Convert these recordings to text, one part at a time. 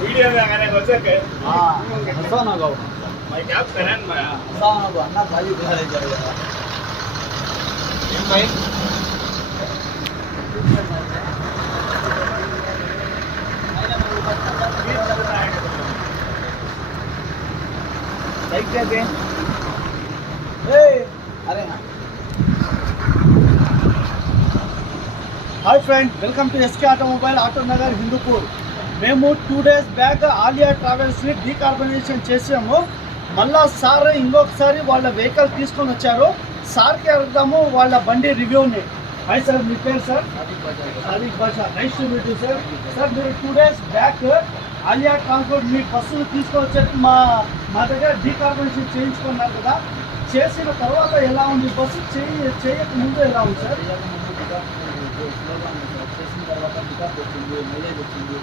Video में आने को से के हां हंसो ना गाओ मैं क्या करन मैं हंसो ना गाओ अन्ना खाली घर जाएगा भाई लाइक क्या के ए अरे हां hi friend welcome to SK automobile Auto Nagar Hindupur మేము 2 డేస్ బ్యాక్ ఆలియా ట్రావెల్స్ని డీకార్బనైజేషన్ చేసాము. మళ్ళా సార్ ఇంకొకసారి వాళ్ళ వెహికల్ తీసుకొని వచ్చారు. సార్కి అడుగుదాము వాళ్ళ బండి రివ్యూని. హాయ్ సార్, మీ పేరు sir? Sadiq Basha. Nice to meet you sir. Sir మీరు 2 డేస్ బ్యాక్ ఆలియా ట్రాన్స్పోర్ట్ మీ బస్సులు తీసుకొని వచ్చి మా దగ్గర డీకార్బనైజేషన్ చేయించుకున్నారు కదా. చేసిన తర్వాత ఎలా ఉంది బస్సు? చేయక ముందు ఎలా ఉంది సార్? చేసిన తర్వాత పికప్ వచ్చింది, మైలేజ్ వచ్చింది,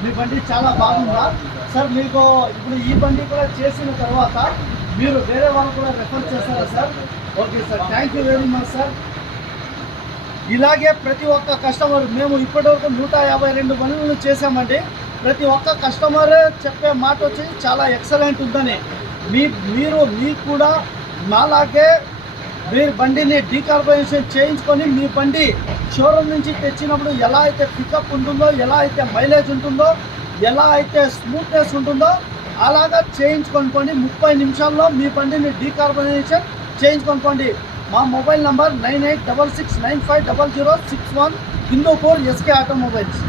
మీ బండి చాలా బాగుందా సార్? మీకు ఇప్పుడు ఈ బండి కూడా చేసిన తర్వాత మీరు వేరే వాళ్ళు కూడా రెఫర్ చేస్తారా sir? Okay sir, thank you very much sir. ఇలాగే ప్రతి ఒక్క కస్టమర్, మేము ఇప్పటివరకు 152 బండ్లను చేసామండి. ప్రతి ఒక్క కస్టమర్ చెప్పే మాట వచ్చి చాలా ఎక్సలెంట్ ఉందని. మీకు కూడా నాలాగే మీరు బండిని డీకార్బనైజేషన్ చేయించుకొని మీ బండి షోరూమ్ నుంచి తెచ్చినప్పుడు ఎలా అయితే పికప్ ఉంటుందో, ఎలా అయితే మైలేజ్ ఉంటుందో, ఎలా అయితే స్మూత్నెస్ ఉంటుందో అలాగా చేయించుకొనుకోండి. 30 నిమిషాల్లో మీ బండిని డీకార్బనైజేషన్ చేయించుకొనుకోండి. మా mobile number 9866950061 Hindupur SK automobiles.